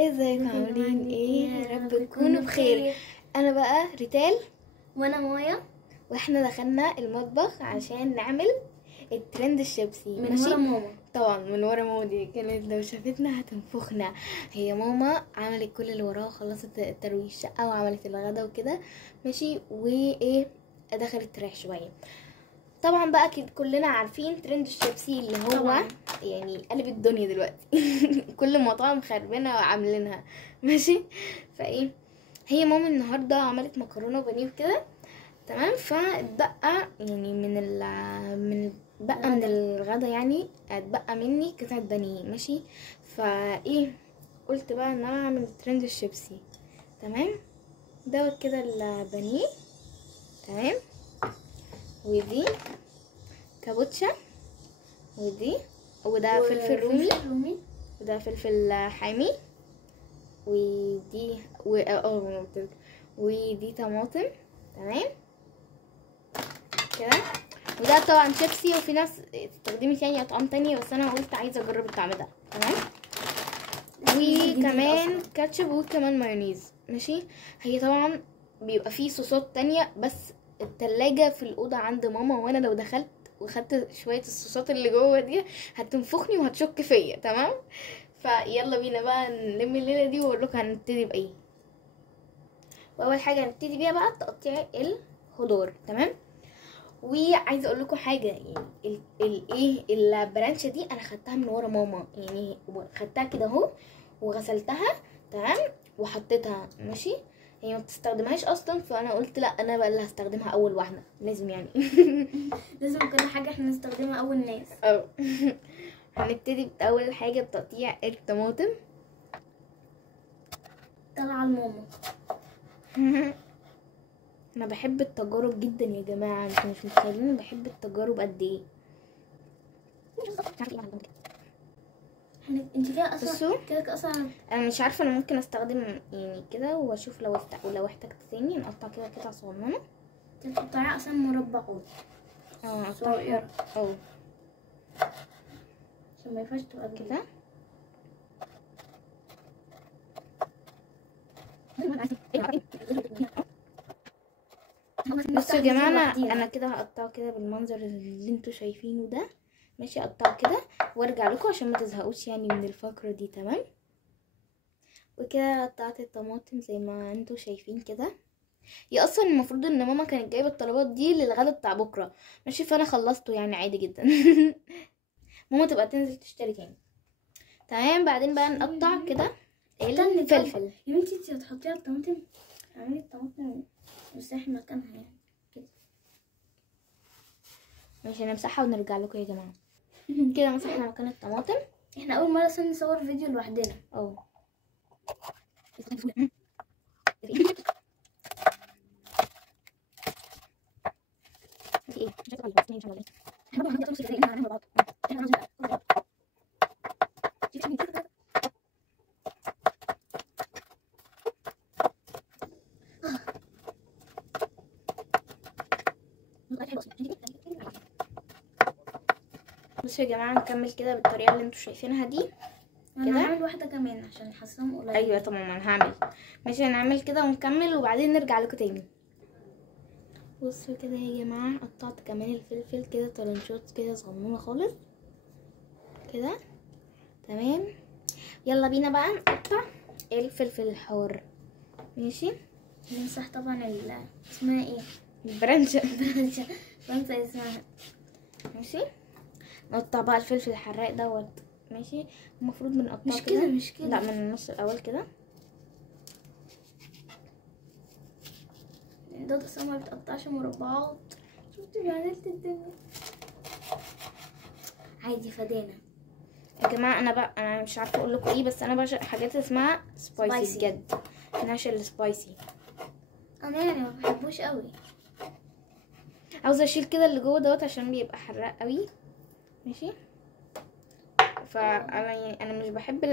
ازيكم عاملين ايه؟ يا رب تكونوا بخير. انا بقى ريتال وانا مايا، واحنا دخلنا المطبخ عشان نعمل الترند الشيبسي من ورا ماما. طبعا من ورا ماما. دي كانت لو شافتنا هتنفخنا. هي ماما عملت كل اللي وراها وخلصت الترويج الشقه وعملت الغدا وكده ماشي، وايه دخلت تريح شويه. طبعا بقى اكيد كلنا عارفين ترند الشيبسي اللي هو طبعاً. يعني قلب الدنيا دلوقتي. كل المطاعم خاربينها وعاملينها ماشي. فايه هي ماما النهارده عملت مكرونه وبانيه وكده تمام، فاتبقى يعني من الغدا يعني اتبقى مني قطعه بانيه ماشي. فايه قلت بقى ان انا اعمل ترند الشيبسي تمام. دوت كده البانيه تمام، ودي كابوتشا، وده فلفل رومي، وده فلفل حامي، ودي ودي طماطم تمام كده. وده طبعا شيبسي، وفي ناس استخدمت يعني اطعام تانية بس انا قلت عايزه اجرب الطعم ده تمام. وكمان كاتشب وكمان مايونيز ماشي. هي طبعا بيبقى فيه صوصات تانية بس التلاجة في الأوضة عند ماما، وانا لو دخلت وخدت شوية الصوصات اللي جوه دي هتنفخني وهتشك فيا تمام. فيلا بينا بقى نلم الليلة دي واقول لكم هنبتدي بايه. واول حاجة هنبتدي بيها بقى تقطيع الخضار تمام. وعايزه اقول لكم حاجه، يعني الايه البرانشه دي انا خدتها من ورا ماما، يعني خدتها كده اهو وغسلتها تمام وحطيتها ماشي. هي ما بتستخدمهاش اصلا، فانا قلت لا انا بقى اللي هستخدمها اول واحده لازم يعني. لازم كل حاجه احنا نستخدمها اول ناس. هنبتدي باول حاجه بتقطيع الطماطم. طالعه لماما. انا بحب التجارب جدا يا جماعه، انتوا مش متخيلين بحب التجارب قد ايه. انت كده اصلا كده اصلا انا مش عارفه، انا ممكن استخدم يعني كده واشوف لو احتجت تاني نقطع كده قطع صغننه. تقطعيها اصلا مربعات صغيره عشان ما ينفعش تبقى كده. بصوا يا جماعه انا كده هقطعه كده بالمنظر اللي انتوا شايفينه ده ماشي. اقطعه كده وارجع لكم عشان ما تزهقوش يعني من الفقره دي تمام. وكده قطعت الطماطم زي ما انتوا شايفين كده. هي اصلا المفروض ان ماما كانت جايبه الطلبات دي للغدا بتاع بكره ماشي، فانا خلصته يعني عادي جدا. ماما تبقى تنزل تشتري تاني تمام. بعدين بقى نقطع كده الفلفل. يا بنتي انت هتحطيها الطماطم، اعملي الطماطم مساحي مكانها يعني كده ماشي. نمسحها ونرجع لكم يا جماعه. كده مسحنا مكان الطماطم. احنا اول مره اصلا نصور فيديو لوحدنا. بصوا يا جماعه نكمل كده بالطريقه اللي انتوا شايفينها دي انا هعمل واحده كمان عشان حاساهم قليل. ايوه طبعا انا هعمل ماشي. هنعمل كده ونكمل وبعدين نرجع لكم تاني. بصوا كده يا جماعه قطعت كمان الفلفل كده طرنشات كده صغنونه خالص كده تمام. يلا بينا بقى نقطع الفلفل الحار ماشي. نمسح طبعا اسمها ايه البرنشة. بنسى اسمها ماشي. نقطع بقى الفلفل الحراق دوت ماشي. المفروض بنقطعه مش كده لا من النص الاول كده. ده اصلا ما بتقطعش مربعات. شفتي بهدلت الدنيا. عادي فدانا يا جماعه انا مش عارفه اقول لكم ايه، بس انا بعشق حاجات اسمها سبايسي بجد. انا عشان السبايسي انا يعني ما بحبوش قوي. عاوزه اشيل كده اللي جوه دوت عشان بيبقى حراق قوي ماشي. فانا يعني انا مش بحب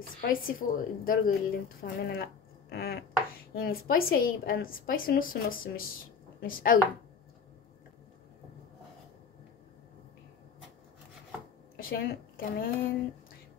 السبايسي فوق الدرجه اللي انتوا فاهمينها لا. يعني سبايسي يبقى سبايسي نص نص مش قوي عشان كمان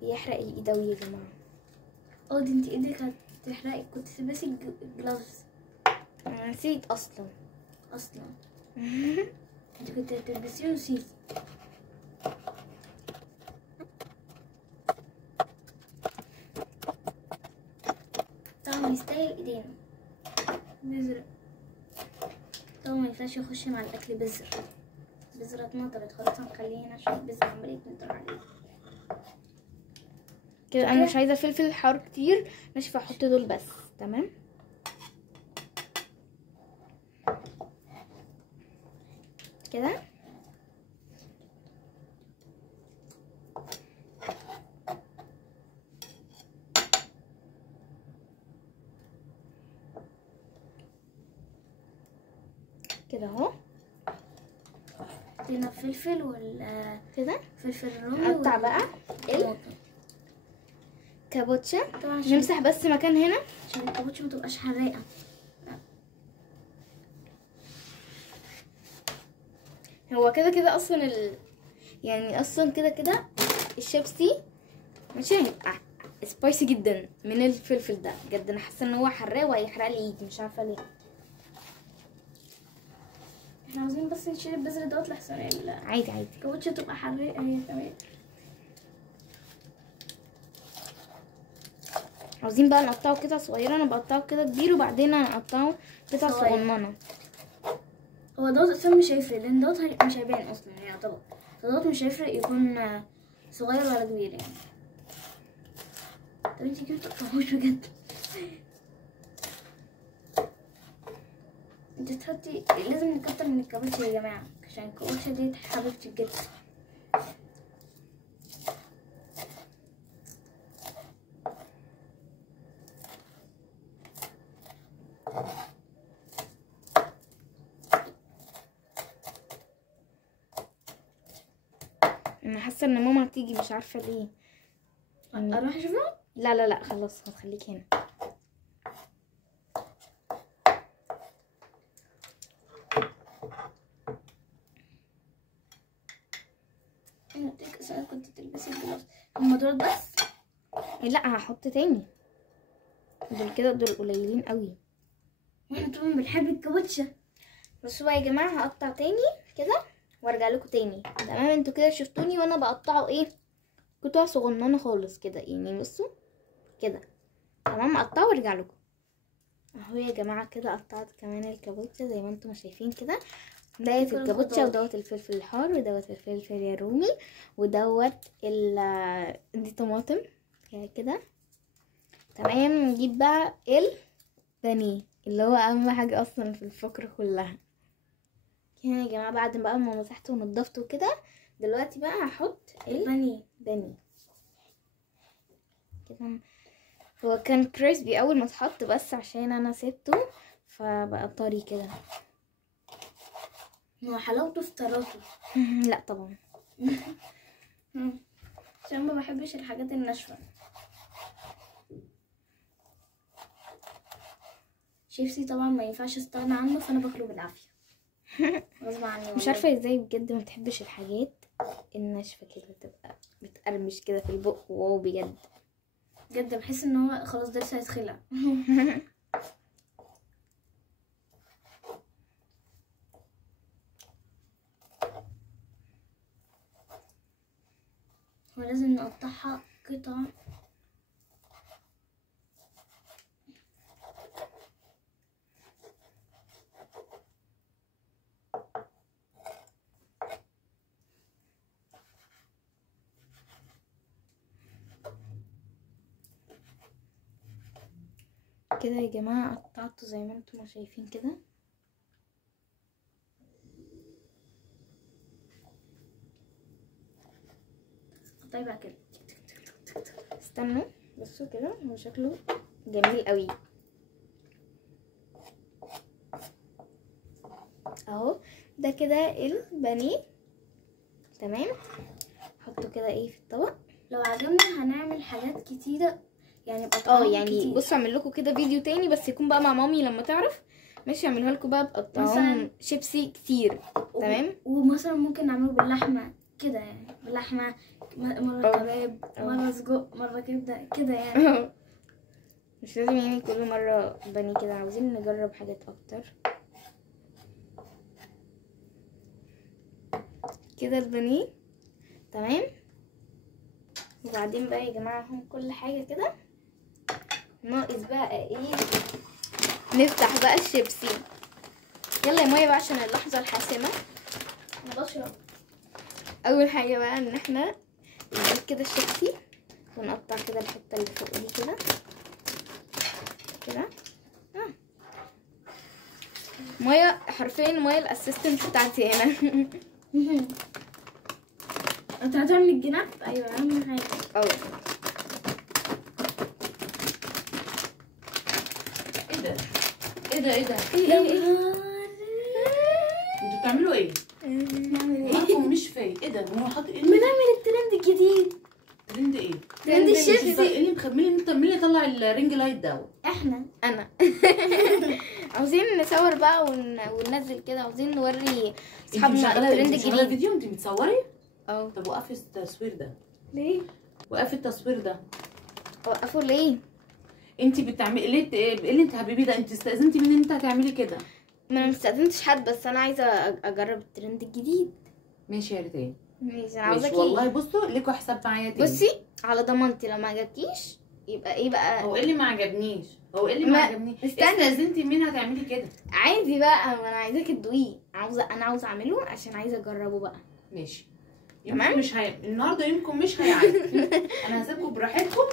بيحرق الايد اوي يا جماعه. دي انت ايدك هتحرقك، كنت تلبسي جلافز انا نسيت اصلا. اصلا. انت كنت هتلبسيه ونسيتي. طبعا يستاهل ايدينا. بذرة طبعا ما ينفعش يخش مع الاكل بذر. بذرة اتنطرت خلاص، هنخليه هنا عشان البذرة عمال يتنطر عليه كده. انا مش عايزه فلفل حار كتير، ماشي، فاحط دول بس. تمام كده. كده اهو. هنا فلفل ولا كده فلفل رومي نقطع بقى الكابوتشا، طبعا نمسح بس مكان هنا عشان الكابوتشا متبقاش حراقة. هو كده كده اصلا يعني اصلا كده كده الشيبسي ماشي هيبقى سبايسي جدا من الفلفل ده بجد. انا حاسه ان هو حراق وهيحرق لي ايدي، مش عارفه ليه. احنا عاوزين بس نشيل البذر دوت لحسن عادي عادي. الكابوتشا تبقى حراقة هي كمان. عاوزين بقى نقطعه قطع صغيره، انا بقطعه كده كبير وبعدين هنقطعه قطع صغير. صغننه. هو دوت اصلا مش هيفرق لان دوت مش هيبان اصلا يعني يعتبر. دوت مش هيفرق يكون صغير ولا كبير يعني. طب انتي كده متقطعوش بجد. انت تحطي لازم نكتر من الكابوتشا يا جماعه عشان الكابوتشا دي حبيبتي بجد. انا حاسه ان ماما هتيجي، مش عارفه ليه. اروح اشوفها. لا لا لا خلاص هتخليك هنا. انا قلت لك اصلا كنت تلبسي الجلاس. هما دول بس. لا هحط تاني، دول كده دول قليلين قوي. واحنا طبعا بنحب الكابوتشا. بصوا بقى يا جماعه، هقطع تاني كده وارجع لكم تاني. تمام، انتوا كده شفتوني وانا بقطعه ايه قطع صغننه خالص كده يعني. بصوا كده. تمام، اقطعه وارجع لكم اهو يا جماعه. كده قطعت كمان الكابوتشا زي ما انتم شايفين كده. دوت الكابوتشا ودوت الفلفل الحار ودوت الفلفل الرومي ودوت دي طماطم كده. تمام، نجيب بقى البانيه اللي هو اهم حاجه اصلا في الفقره كلها. كده يا جماعه بعد بقى ما مسحته ونضفته كده، دلوقتي بقى هحط البانيه كده. هو كان كريسبي اول ما اتحط بس عشان انا سبته فبقى طري كده. هو حلاوته في طراته. لا طبعا عشان ما بحبش الحاجات الناشفه. شيبسي طبعا ما ينفعش استغنى عنه فانا باكله بالعافيه غصب عني. مش عارفه ازاي بجد ما بتحبش الحاجات الناشفه كده، تبقى بتقرمش كده في البق. واو بجد بجد بحس ان هو خلاص ده لسه هيتخلع. ولازم نقطعها قطع. كده يا جماعه قطعته زي ما انتم شايفين كده. طيب بقى كده استنوا بصوا كده، هو شكله جميل قوي اهو. ده كده البانيه. تمام، حطه كده ايه في الطبق. لو عجبنا هنعمل حاجات كتيره يعني بقطعهم يعني كتير. بصوا اعمل لكم كده فيديو تاني بس يكون بقى مع مامي لما تعرف، ماشي، اعملها لكم بقى بقطعهم شيبسي كتير. تمام، ومثلا ممكن نعمله باللحمه كده يعني، باللحمه مره كباب مره سجق مره كبده كده يعني. مش لازم يعني كل مرة بني كده، عاوزين نجرب حاجات اكتر. كده البانيه تمام. وبعدين بقى يا جماعة هم كل حاجة كده، ناقص بقى ايه؟ نفتح بقى الشيبسي. يلا يا مايا بقى عشان اللحظة الحاسمة. انا بشرب. اول حاجة بقى ان احنا نجيب كده الشيبسي ونقطع كده الحتة اللي فوق دي كده كده. مايا حرفيا مايا الاسيستنت بتاعتي هنا. انت هتعمل الجناب؟ ايوه اهم حاجه. اه ايه ده؟ ايه ده؟ ايه ده؟ ايه انتوا بتعملوا ايه؟ نعمل ايه؟ معاكم مش فايق. ايه ده؟ هو حاطط ايه؟ بنعمل الترند الجديد. ترند ايه؟ ترند الشيبسي. ايه اللي مخملين انت؟ مين اللي طلع الرينج لايت ده؟ احنا انا. عاوزين نصور بقى وننزل كده، عاوزين نوري اصحابنا الترند الجديد. الجديد. فيديو انت بتصوري؟ اه طب وقفي التصوير ده. ليه؟ وقفي التصوير ده. وقفوا ليه؟ انت بتعملي ليه؟ ايه اللي انت حبيبي ده؟ انت استاذنتي مين ان انت هتعملي كده؟ ما انا مستأذنتش حد، بس انا عايزه اجرب الترند الجديد. ماشي يا ريتان. ماشي انا ماشي عاوزاكي. والله. بصوا ليكوا حساب معايا تاني. بصي على ضمانتي لو ما عجبكيش يبقى ايه بقى؟ هو ايه اللي ما عجبنيش؟ هو ايه اللي ما عجبنيش؟ استني. استاذنتي مين هتعملي كده؟ عادي بقى، ما انا عايزاكي تدوقيه. انا عاوزه اعمله عشان عايزه اجربه بقى. ماشي. تمام؟ يمكن مش النهارده يمكن مش هيعجب. انا هسيبكم براحتكم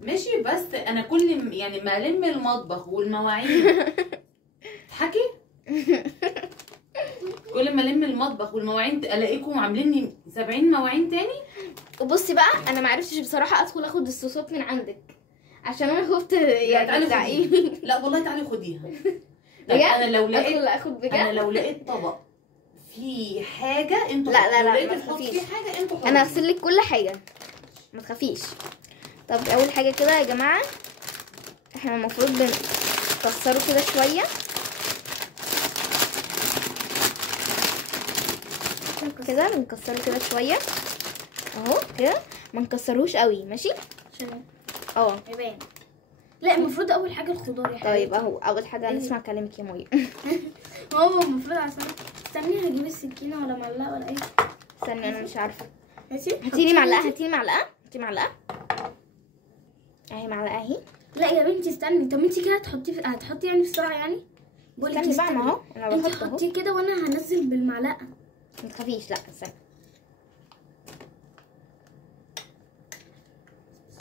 ماشي، بس انا كل يعني ما الم المطبخ والمواعين تضحكي. كل ما الم المطبخ والمواعين الاقيكم عاملين لي 70 مواعين تاني. وبصي بقى انا ما عرفتش بصراحه ادخل اخد الصوصات من عندك عشان انا خفت يعني تعالي تعقيني. لا والله تعالي خديها. بجد؟ انا لو لقيت ادخل اخد بجد. انا لو لقيت طبق في حاجه انتوا لا، لو لقيت ما الحط تخافيش. فيه حاجه انتوا انا حطوا. هغسل لك كل حاجه، ما تخافيش. طب اول حاجه كده يا جماعه احنا المفروض بنكسره كده شويه كده، بنكسره كده شويه اهو كده، ما نكسروش قوي ماشي عشان اه. يبان. لا المفروض اول حاجه الخضار يا حبيبي. طيب اهو اول حاجه نسمع كلامك يا مايا. هو المفروض عشان استني هجيب السكينه ولا معلقه ولا ايه؟ استني انا مش عارفه. ماشي هاتيلي معلقه، هاتيلي معلقه، هاتي معلقه اهي، معلقه اهي. لا يا بنتي استني. طب انت كده هتحطي يعني بسرعه يعني؟ بقولك استني بقى، ما اهو انا انت بحط اهو، حطيه كده وانا هنزل بالمعلقه. ما تخافيش. لا استني،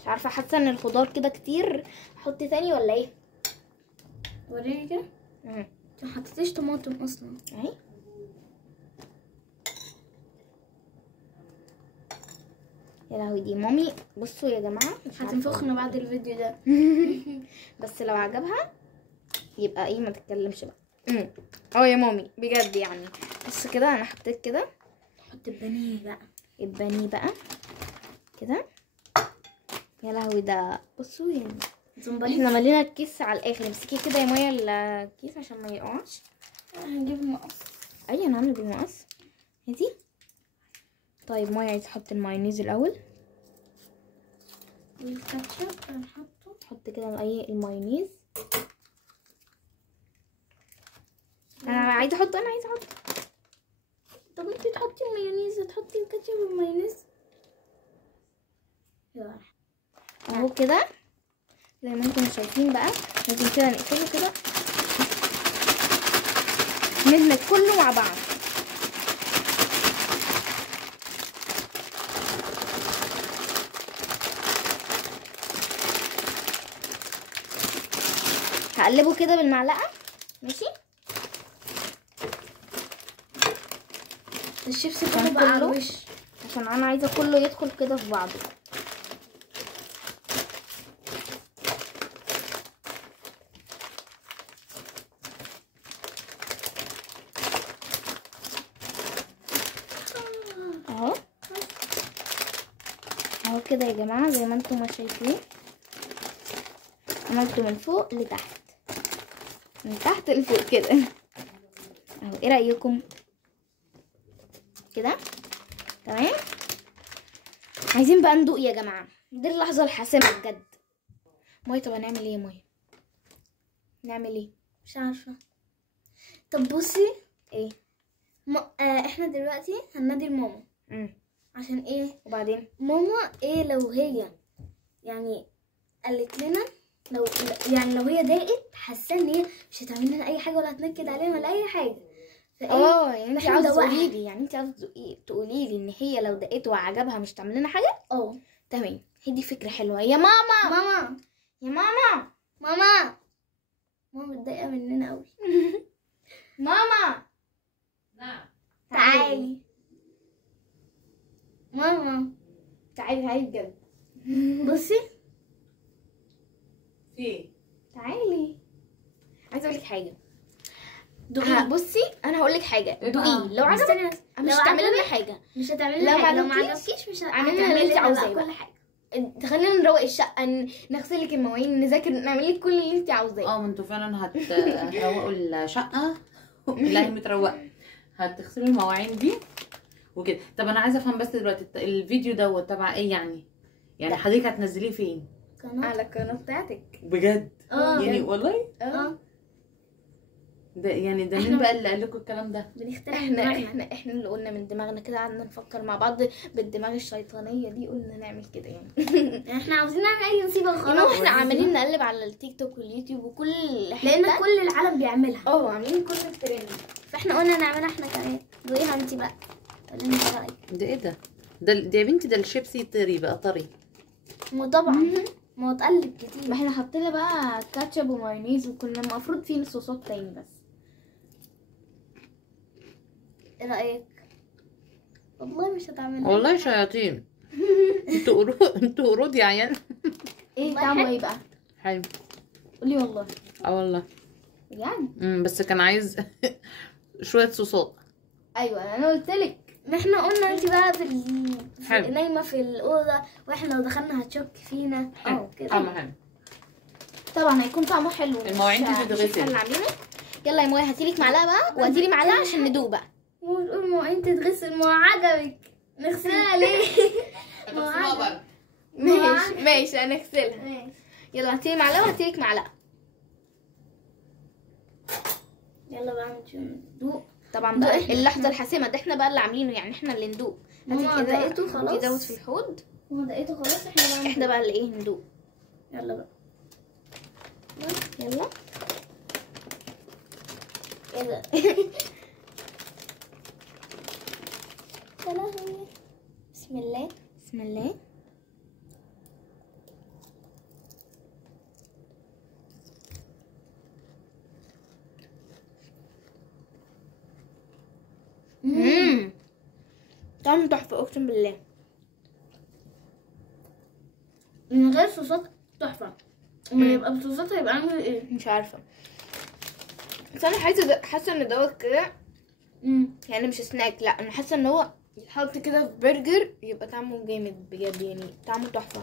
مش عارفه، حاسه ان الخضار كده كتير، احط تاني ولا ايه؟ وريني كده. انت ما حطيتيش طماطم اصلا. اهي يا لهوي دي مامي. بصوا يا جماعه مش عارفة. هتنفخنا بعد الفيديو ده. بس لو عجبها يبقى ايه، ما تتكلمش بقى. اه يا مامي بجد يعني. بص كده انا حطيت كده. حط البانيه بقى. البانيه بقى كده. يا لهوي ده بصوا يعني احنا ملينا الكيس على الاخر. امسكي كده يا مايا الكيس عشان ما يقعش. هنجيب مقص. ايوه انا هعمل بالمقص. هاتي. طيب مايا عايزه احط المايونيز الاول. والكاتشب هنحطه. حط كده اي المايونيز. انا عايزه احط، انا عايزه احط. طب انتي تحطي المايونيز، تحطي الكاتشب والمايونيز. يلا اهو كده زي ما انتم شايفين بقى. لازم كده نقفله كده، ندمج كله مع بعض. هقلبه كده بالمعلقه ماشي. الشيبسي عشان كله بقى على كله. الوش. عشان انا عايزه كله يدخل كده في بعضه. اهو اهو كده يا جماعه زي ما انتم ما شايفين. عملته من فوق لتحت، من تحت لفوق كده اهو. ايه رايكم كده؟ تمام. عايزين بقى ندوق يا جماعه، دي اللحظه الحاسمه بجد. ماي طب هنعمل ايه يا ماي؟ نعمل ايه؟ مش عارفه. طب بصي، ايه؟ احنا دلوقتي هننادي لماما. عشان ايه؟ وبعدين ماما ايه لو هي يعني قالت لنا، لو هي ضايقت، حاسه ان هي مش هتعمل لنا اي حاجه ولا هتنكد علينا ولا اي حاجه. يعني انت إحنا عاوزه ندوقها. تقولي لي، يعني انت عاوزه تقولي لي ان هي لو دقيت وعجبها مش تعمل لنا حاجه؟ تمام، هي دي فكره حلوه. يا ماما ماما يا ماما ماما متضايقه مننا قوي. ماما نعم. تعالي ماما، تعالي بجد. بصي في ايه؟ تعالي، عايزه اقول لك حاجه. دوقي. بصي انا هقول لك حاجه، دوقي لو عجبك استني، مش لو هتعملي لنا عجبك حاجه. مش هتعملي لو لنا حاجه، لو ما عجبكيش عجبكيش مش اعملي لنا اللي هتعملي انت لنا عاوزاه كل بقى. حاجه. تخلينا نروق الشقه، نغسل لك المواعين، نذاكر، نعمل لك كل اللي انت عاوزاه. ما انتوا فعلا هتروقوا الشقه. لا هي متروقه، هتغسلوا المواعين دي وكده. طب انا عايزه افهم بس دلوقتي الفيديو دوت تبع ايه يعني حضرتك هتنزليه فين؟ على القناه بتاعتك. بجد؟ يعني والله ده يعني ده مين بقى اللي قال لكم الكلام ده؟ بنخترع احنا اللي قلنا من دماغنا كده، قعدنا نفكر مع بعض بالدماغ الشيطانيه دي، قلنا نعمل كده يعني. احنا عاوزين نعمل اي نصيبه يعني خلاص. احنا عمالين نقلب على التيك توك واليوتيوب وكل حته، لان كل العالم بيعملها. عاملين كل الترند، فاحنا قلنا نعملها احنا كمان. دوقيها انت بقى، قولي لنا رايك. ده ايه ده يا بنتي؟ ده الشيبسي طري بقى طري. ما طبعا ما هو اتقلب كتير. ما احنا حطينا بقى كاتشب ومايونيز، وكنا المفروض فيه صوصات تاني بس. ايه رايك؟ والله مش هتعملها. والله شياطين. انتوا قرود يا عيال. ايه طعمه ايه بقى؟ حلو. قولي والله. والله بجد. بس كان عايز شويه صوصات. ايوه انا قلت لك. ما احنا قلنا انت بقى حلو. نايمه في الاوضه، واحنا لو دخلنا هتشك فينا. كده طعمه حلو. طبعا هيكون طعمه حلو. المواعين دي تتغسل. اللي عاملينه. يلا يا مويه هاتيلك معلقه بقى، وهاتيلي معلقه عشان ندوق بقى. وتقول ما انت تغسل، ما عجبك نغسلها ليه؟ ماشي هنغسلها. يلا هاتيلي معلقه وهاتيلك معلقه. يلا بقى ندوق. طبعا بقى اللحظه الحاسمه ده احنا بقى اللي عاملينه، يعني احنا اللي ندوق. ماما دقيته خلاص. دوت في الحوض. ماما دقيته خلاص. احنا بقى اللي ايه ندوق. يلا بقى. يلا ايه ده؟ يا لهوي. بسم الله بسم الله. طعم تحفه اقسم بالله. من غير صوصات تحفه. وما يبقى بصوصات هيبقى عامل ايه؟ مش عارفه، بس انا حاسه ان دوت كده يعني مش سناك، لا انا حاسه ان هو يتحط كده في برجر يبقى طعمه جامد بجد، يعني طعمه تحفه.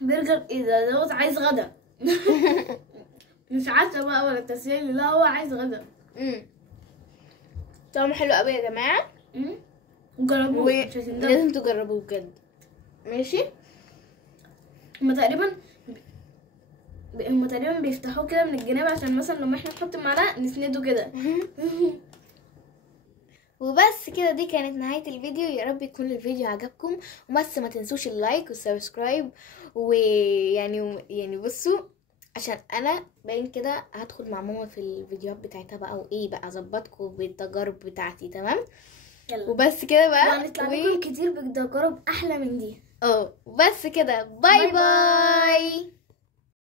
برجر ايه ده؟ دوت عايز غدا. مش عشا بقى ولا تسالي، لا هو عايز غدا. طعمه حلو قوي يا جماعه. جربوه. لازم تجربوه بجد. ماشي. هما تقريبا بيفتحوه كده من الجناب، عشان مثلا لما احنا نحط معلقه نسنده كده. وبس كده، دي كانت نهاية الفيديو. يا رب يكون الفيديو عجبكم، وبس ما تنسوش اللايك والسبسكرايب. ويعني بصوا، عشان انا باين كده هدخل مع ماما في الفيديوهات بتاعتها بقى، وايه بقى اظبطكم بالتجارب بتاعتي. تمام. يلا. وبس كده بقى. وهنطلع لكم كتير بتجارب احلى من دي. وبس كده. باي باي.